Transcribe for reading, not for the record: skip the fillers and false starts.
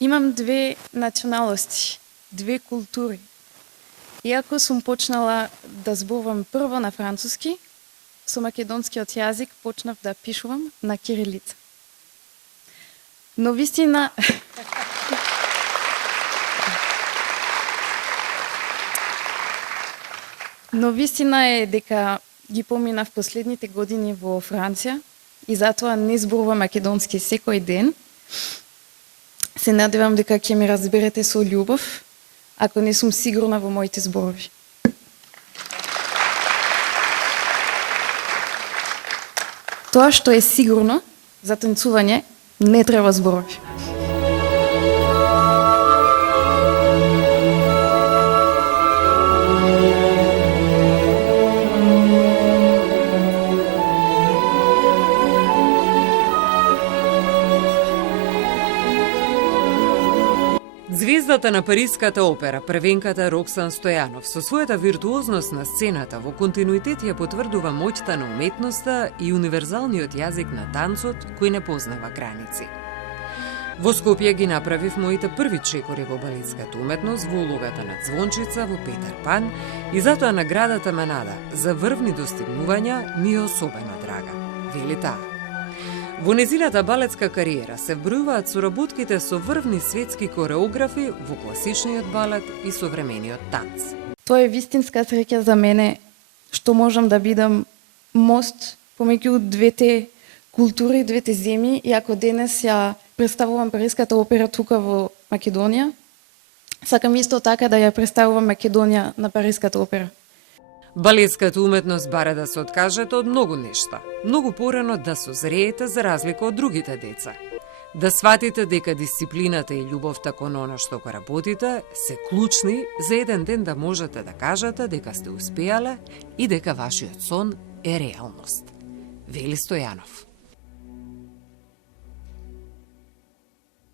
Имам две националности, две култури. Иако сум почнала да зборувам прво на француски, со македонскиот јазик почнав да пишувам на кирилица. Но вистина... Но вистина е дека ги поминав последните години во Франција и затоа не зборувам македонски секој ден. Се надевам дека ќе ме разберете со љубов, ако не сум сигурна во моите зборови. Тоа што е сигурно за танцување не треба зборови. Звездата на Париската опера, првенката Роксан Стојанов, со својата виртуозност на сцената во континуитет ја потврдува моќта на уметноста и универзалниот јазик на танцот кој не познава граници. Во Скопје ги направив моите први чекори во балетската уметност во улогата на Звончица во Петар Пан и затоа наградата Манада за врвни достигнувања ми е особено драга, вели таа. Во незината балетска кариера се вбројуваат соработките со врвни светски кореографи во класичниот балет и современиот танц. Тоа е вистинска среќа за мене што можам да бидам мост помеѓу двете култури, двете земји, и ако денес ја представувам Париската опера тука во Македонија, сакам исто така да ја представувам Македонија на Париската опера. Балетската уметност баре да се откажете од многу нешта, многу порано да созреете за разлика од другите деца. Да сватите дека дисциплината и љубовта кон она што го работите се клучни за еден ден да можете да кажете дека сте успеале и дека вашиот сон е реалност. Вели Стојанов.